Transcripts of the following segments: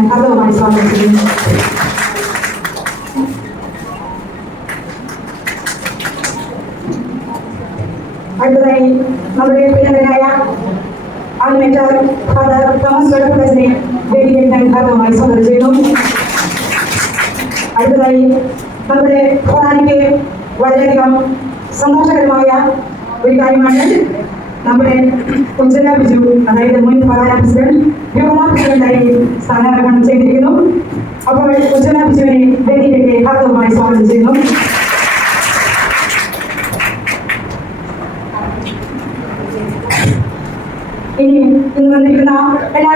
സ്വാഗതം ചെയ്യുന്നു അടുത്തതായി നമ്മുടെ പ്രിയങ്കരനായ ആനിമേറ്റർ ഫാദർ തോമസ് വെള്ളപ്പുഴസിനെ വേദിയിലേക്ക് ഭാഗമായി സ്വാഗതം ചെയ്യുന്നു അടുത്തതായി നമ്മുടെ പ്രധാനിക്ക് വളരെയധികം സന്തോഷകരമായ ഒരു കാര്യമാണ് നമ്മുടെ ഉജ്ജല ബിജു അതായത് മുൻ പ്രധാന പ്രസിഡന്റ് പ്രസിഡന്റായി സ്ഥാനാരോഹണം ചെയ്തിരിക്കുന്നു. അപ്പോൾ ബിജുവിനെ വേദിയിലേക്ക് ഹാർദവമായി സ്വാഗതം ചെയ്യുന്നു. ഇനി ഇന്ന് വന്നിരിക്കുന്ന എല്ലാ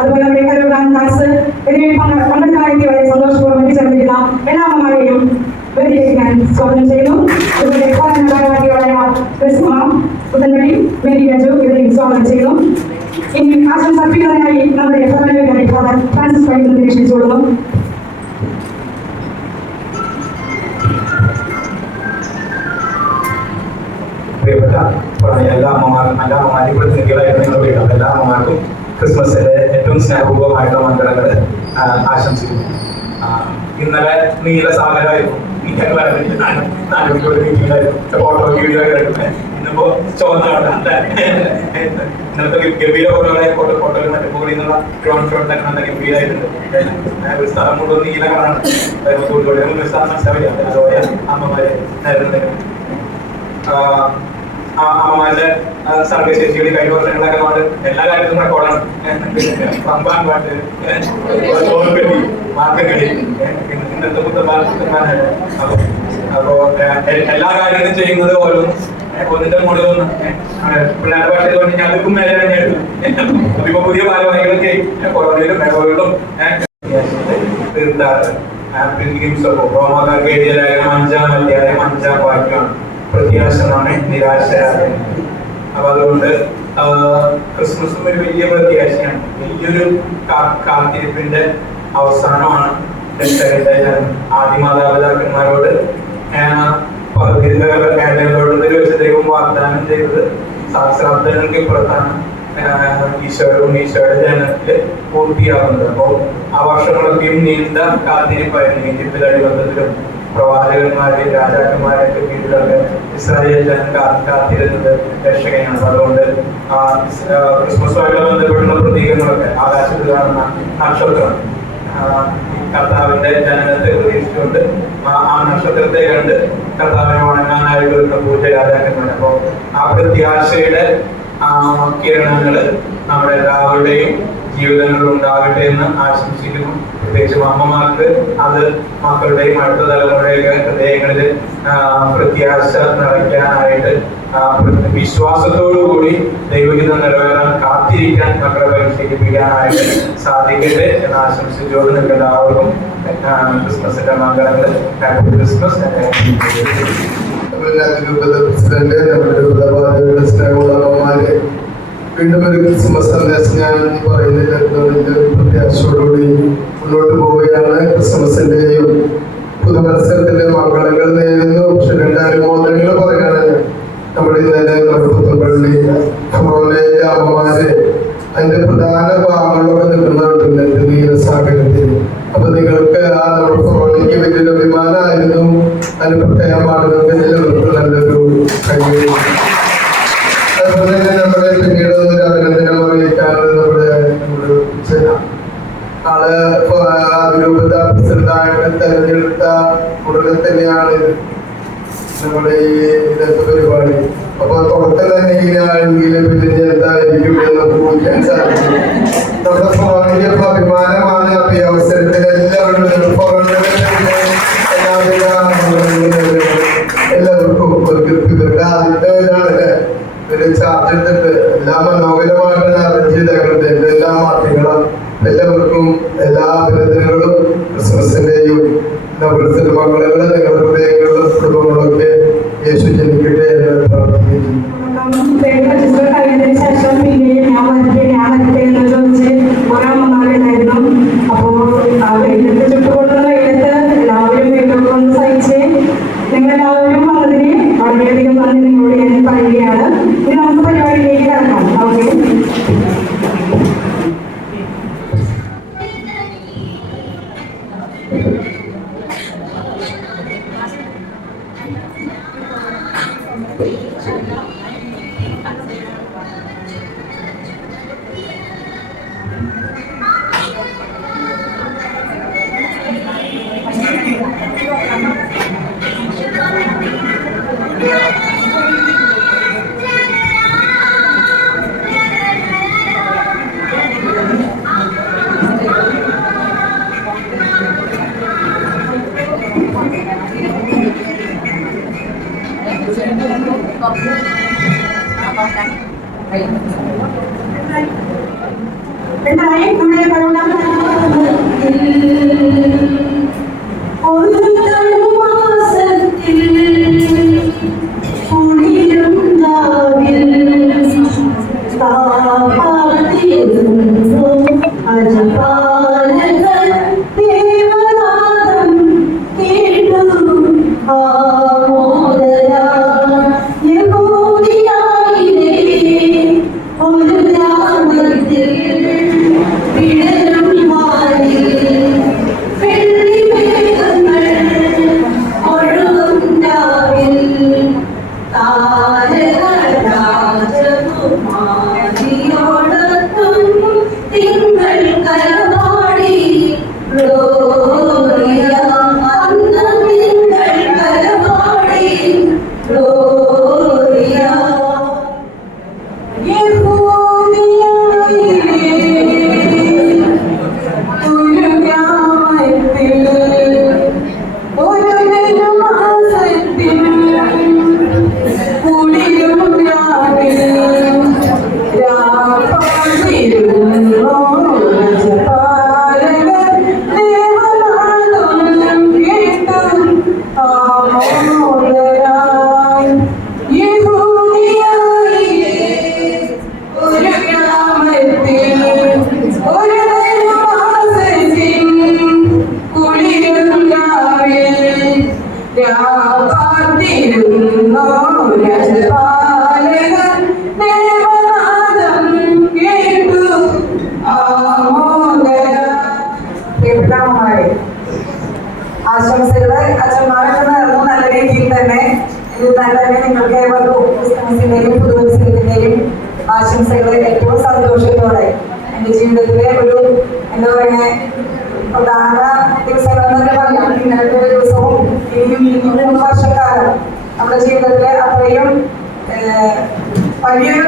അതുപോലെ നമ്മുടെ കരുടാൻ ദാസ് എന്നിവയിൽ പങ്കെ- പങ്കെടുക്കാനായി വളരെ സന്തോഷപൂർവം എത്തിച്ചേർന്നിരിക്കുന്ന എല്ലാ അമ്മമാരെയും വേദിയിലേക്ക് ഞാൻ സ്വാഗതം ചെയ്യുന്നു. അതുപോലെ ഭാരവാഹികളായ രാജു ഇവരെയും സ്വാഗതം ചെയ്യുന്നു. ആശംസ നമ്മുടെ വികാരി ഫാദർ ഫ്രാൻസിസ് വൈദ്യുതി ക്ഷണിച്ചുകൊള്ളുന്നു പ്രിയപ്പെട്ട പറഞ്ഞ എല്ലാ അമ്മമാർക്കും എല്ലാ അമ്മമാരെയും പ്രതിനിധികളായിട്ട് നിങ്ങൾ വീടും. എല്ലാ അമ്മമാർക്കും ക്രിസ്മസിന്റെ ഏറ്റവും സ്നേഹപൂർവമായിട്ടുള്ള മംഗളങ്ങൾ ആശംസിക്കുന്നു. ഇന്നലെ നീല സാഗരമായിരുന്നു നീല വരവിട്ട് നാല് മണിക്കൂർ മീറ്റിംഗായിരുന്നു ഫോട്ടോ വീഡിയോ ചുവന്ന കണ്ട ഇന്നത്തെ ഗംഭീര ഫോട്ടോകളെ ഫോട്ടോ ഫോട്ടോകൾ മറ്റേ മുകളിൽ നിന്നുള്ള ഡ്രോൺ ഷോട്ട് ഒക്കെ നല്ല ഗംഭീരമായിട്ടുണ്ട് ഒരു സ്ഥലം മുഴുവൻ നീല കളറാണ്. കോഴിക്കോട് ഒരു സ്ഥലം മനസ്സിലാവില്ല അതുപോലെ അമ്മമാരെ അമ്മമാരുടെ സർവീസ് ചേച്ചിയുടെ കഴിഞ്ഞ വർഷങ്ങളൊക്കെ പാട് എല്ലാ കാര്യത്തിലും റെക്കോർഡാണ് പമ്പാൻ പാട്ട് ചോറുകടി മാർക്കക്കടി ഇന്നത്തെ മുത്തമാനാണ് അപ്പൊ അപ്പോ എല്ലാ കാര്യങ്ങളും ചെയ്യുന്നത് ഏഹ്, ഒന്നിന്റെ മുകളിൽ ഒന്ന് പിള്ളേരുടെ ഭാഷയിൽ കൊണ്ട് ഞങ്ങൾക്കും മേലെ തന്നെയായിരുന്നു അപ്പൊ ഇപ്പൊ പുതിയ ഭാരവാഹികളൊക്കെ കൊറോണയിലും മെഗോയിലും അധ്യായം അഞ്ചാം പ്രത്യാശമാണ് നിരാശയാണ് അപ്പൊ അതുകൊണ്ട് ക്രിസ്മസും ഒരു വലിയ പ്രത്യാശയാണ്. വലിയൊരു കാത്തിരിപ്പിന്റെ അവസാനമാണ് ആദ്യ മാതാപിതാക്കന്മാരോട് വാഗ്ദാനം ചെയ്തത് സഹസ്രാബ്ദങ്ങൾക്ക് ഇപ്പുറത്താണ് ആഹ് ഈശോയുടെ ജനനത്തിൽ പൂർത്തിയാകുന്നത് അപ്പോൾ ആ വർഷങ്ങളൊക്കെയും നീണ്ട കാത്തിരിപ്പായിരുന്നു ഈജിപ്തിൽ അടിബന്ധത്തിലും പ്രവാചകന്മാരെയും രാജാക്കന്മാരെയൊക്കെ കീഴിലൊക്കെ ഇസ്രായേൽ ജനം കാത്തിരുന്നത് രക്ഷകനാണ്. അപ്പൊ അതുകൊണ്ട് ആ ക്രിസ്മസുമായിട്ട് ബന്ധപ്പെട്ടുള്ള പ്രതീകങ്ങളൊക്കെ ആകാശത്ത് കാണുന്ന നക്ഷത്രം കർത്താവിന്റെ ജനനത്തെ പ്രതീക്ഷിച്ചുകൊണ്ട് ആ നക്ഷത്രത്തെ കണ്ട് കർത്താവിനെ വണങ്ങാനായിട്ട് വരുന്ന പൂജ രാജാക്കന്മാർ അപ്പോ ആ പ്രത്യാശയുടെ ആ കിരണങ്ങൾ നമ്മുടെ എല്ലാവരുടെയും ജീവിതങ്ങളിൽ ഉണ്ടാകട്ടെ എന്ന് ആശംസിക്കുന്നു. പ്രത്യേകിച്ച് അമ്മമാർക്ക് അത് മക്കളുടെയും അടുത്ത തലമുറയുടെ ഹൃദയങ്ങളിൽ പ്രത്യാശ നിറയ്ക്കാനായിട്ട് ആ, ദൈവഗീതം നിലവേറാൻ കാത്തിരിക്കാൻ മക്കളെ പരിശീലിപ്പിക്കാനായിട്ട് സാധിക്കട്ടെ എന്ന് ആശംസിച്ചുകൊണ്ട് നിങ്ങൾക്ക് എല്ലാവർക്കും ക്രിസ്മസിന്റെ മംഗളങ്ങൾ. വീണ്ടും ഒരു ക്രിസ്മസ് സന്ദേശം ഞാൻ പറയുന്നില്ല പ്രത്യാശയോടുകൂടി മുന്നോട്ട് പോവുകയാണ് ക്രിസ്മസിന്റെയും പുതുവത്സരത്തിന്റെ മംഗളങ്ങൾ നേരുന്നു. പക്ഷെ രണ്ട് അനുമോദനങ്ങൾ നമ്മുടെ ഇന്നലെ പുത്തമ്പള്ളി ഫൊറോലയിലെ അമ്മമാരെ അതിന്റെ പ്രധാന ഭാഗങ്ങളൊക്കെ നിൽക്കുന്നുണ്ട് എന്റെ അപ്പൊ നിങ്ങൾക്ക് ആ നമ്മുടെ കൊറോണയ്ക്ക് വലിയൊരു അഭിമാനമായിരുന്നു. അതിന് പ്രത്യേകമാണ് എല്ലാവർക്കും നല്ലൊരു കഴിവ്. അതുപോലെ തന്നെ നമ്മുടെ പിന്നീട് ก็พูดแล้วก็ได้เป็นไรทำไม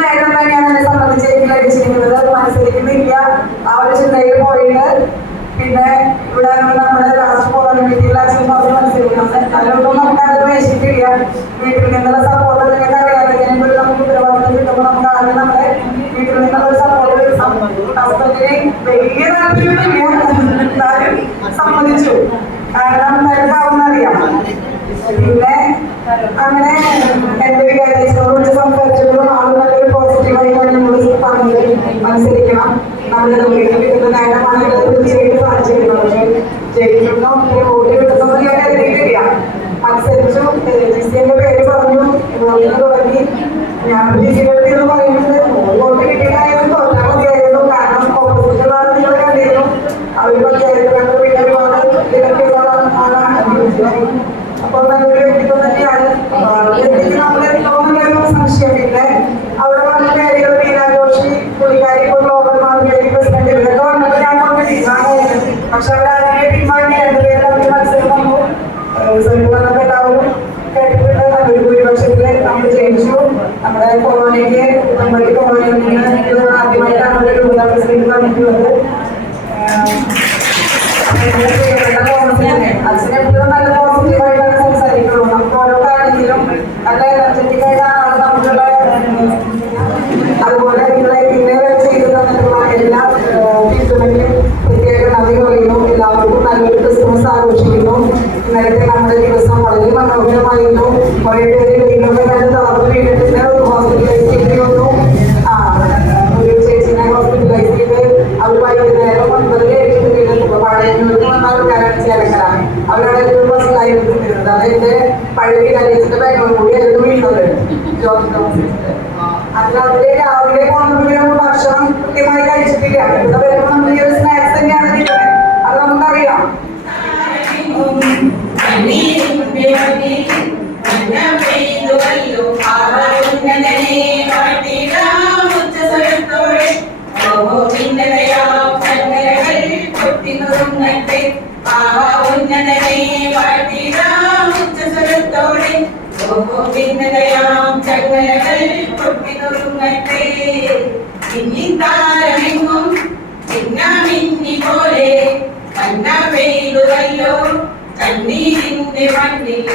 നയം തന്നെയാണ് എന്നെ സംബന്ധിച്ച് എനിക്ക് ലഭിച്ചിരിക്കുന്നത്. മനസ്സിലിരിക്കുന്നില്ല ആ ഒരു ചിന്തയിൽ പോയിട്ട് പിന്നെ ഇവിടെ നമ്മുടെ ലാസ്റ്റ് പോകാൻ വേണ്ടിയിട്ടുള്ള അച്ഛൻ പറഞ്ഞ് മനസ്സിലാക്കുന്നത് അതിലൊന്നും നമുക്കത് വേഷിക്കില്ല വീട്ടിൽ നിന്നുള്ള സപ്പോർട്ട് നിങ്ങൾക്ക് അറിയാതെ ഞാനിപ്പോൾ നമുക്ക് ഉത്തരവാദിത്തം കിട്ടുമ്പോൾ നമുക്ക് ആദ്യം നമ്മുടെ വീട്ടിൽ നിന്നുള്ള സപ്പോർട്ട് ഹസ്ബൻഡിന് വലിയ താല്പര്യമൊന്നുമില്ല. എന്നാലും സമ്മതിച്ചു. കാരണം നൽകാവുന്ന അറിയാം. പിന്നെ അങ്ങനെ എന്റെ വികാരത്തോട് സംസാരിച്ചപ്പോഴും ആളുകൾ അതുപോലെ നമ്മുടെ പറഞ്ഞതിൽ മത്സരിക്കണം നമ്മുടെ കിട്ടുന്ന നേട്ടമാണെങ്കിൽ തീർച്ചയായിട്ടും സാധിച്ചിരിക്കണം പക്ഷേ ജയിക്കുമ്പോൾ വോട്ട് യാം ചങ്ങലകൾ പൊട്ടിതൊടുങ്ങട്ടെ മിന്നിത്താരമെങ്ങും മിന്നാമിന്നി പോലെ കണ്ണ പെയ്തുകല്ലോ കണ്ണീരിന്റെ മണ്ണിൽ.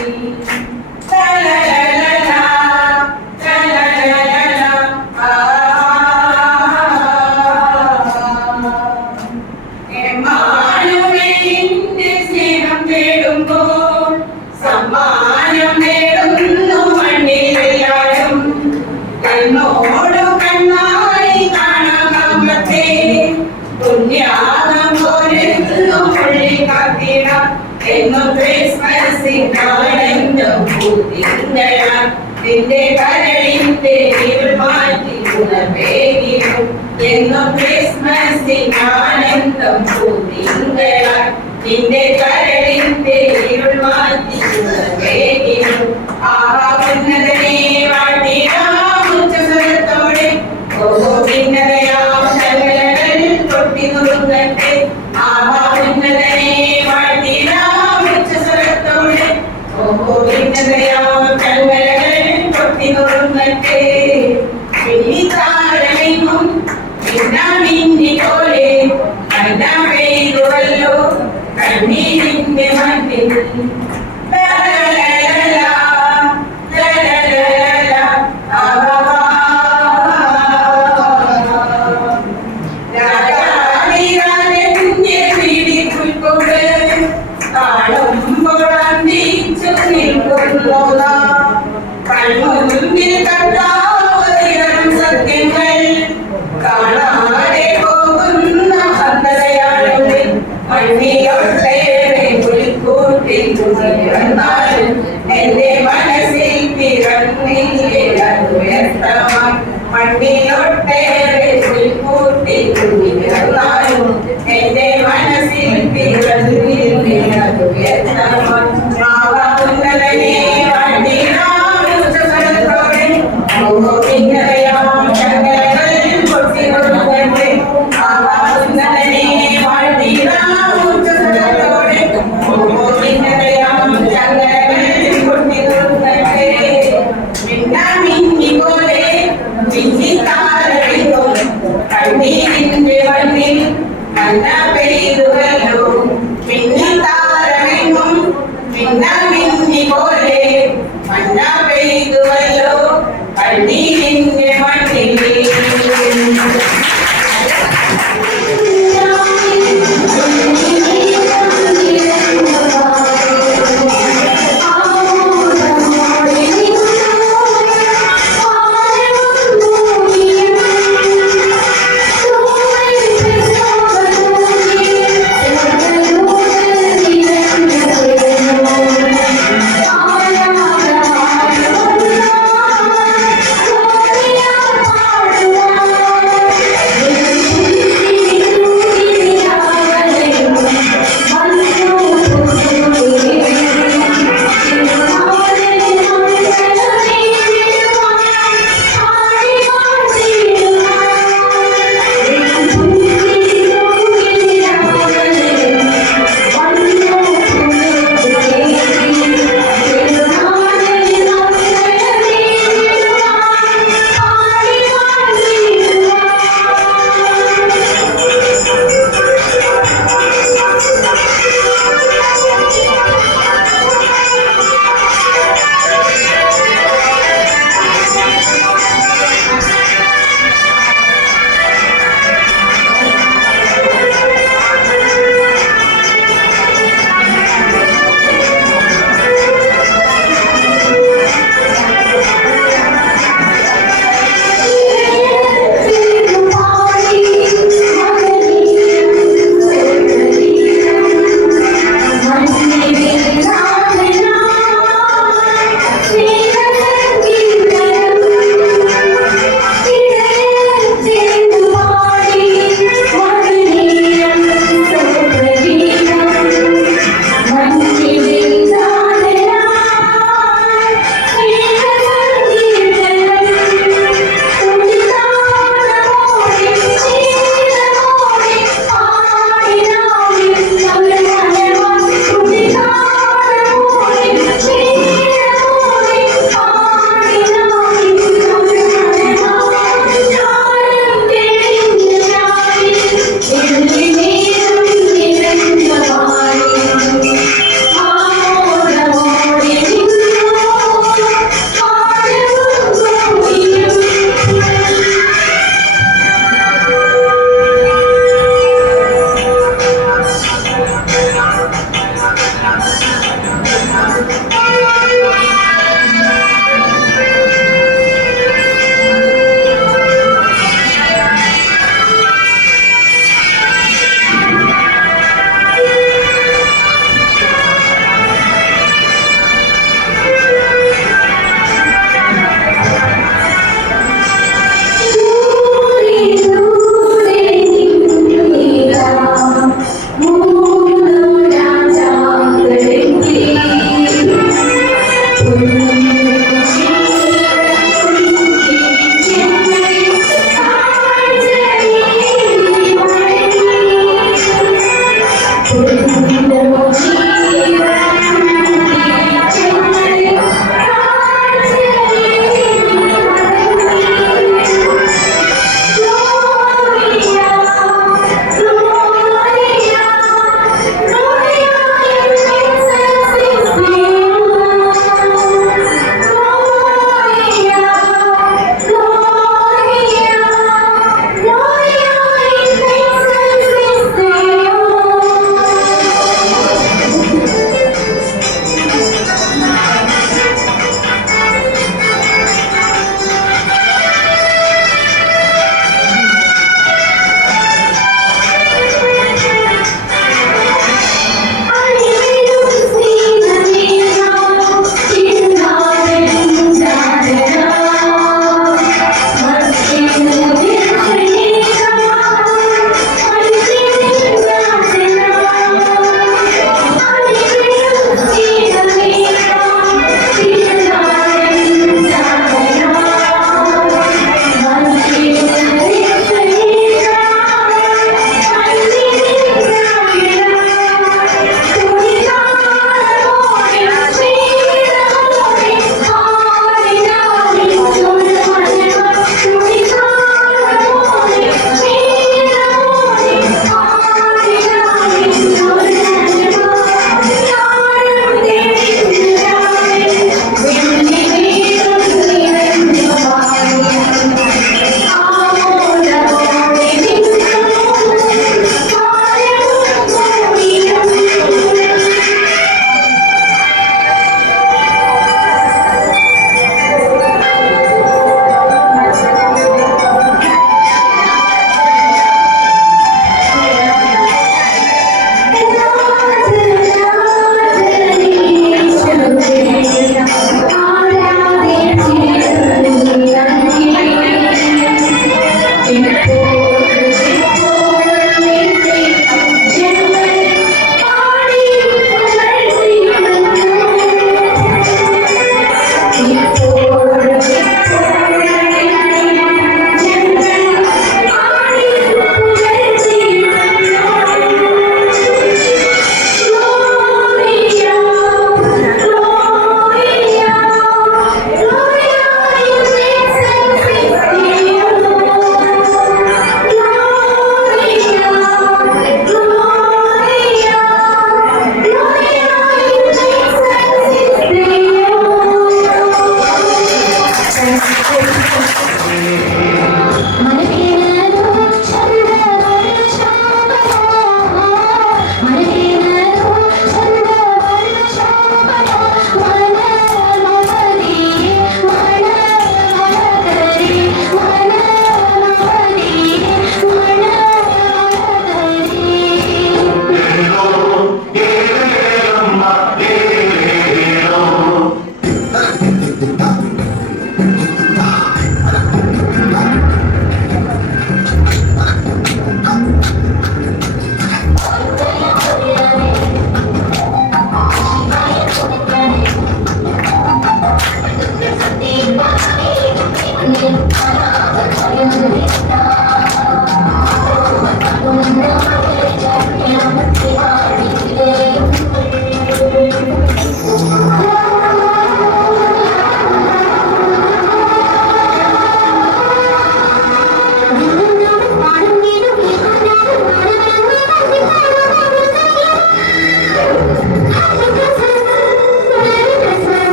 നിന്റെ കരളിന്റെ മാറ്റി ഉണർവേകിലും എന്നും ക്രിസ്മസിൽ ആനന്ദം പൂതിങ്കളാൽ നിന്റെ കരളിന്റെ ഇരുൾ മാറ്റി ഉണർവേകിലും ഉന്നത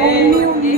ഉണ്ണി ഉണ്ണി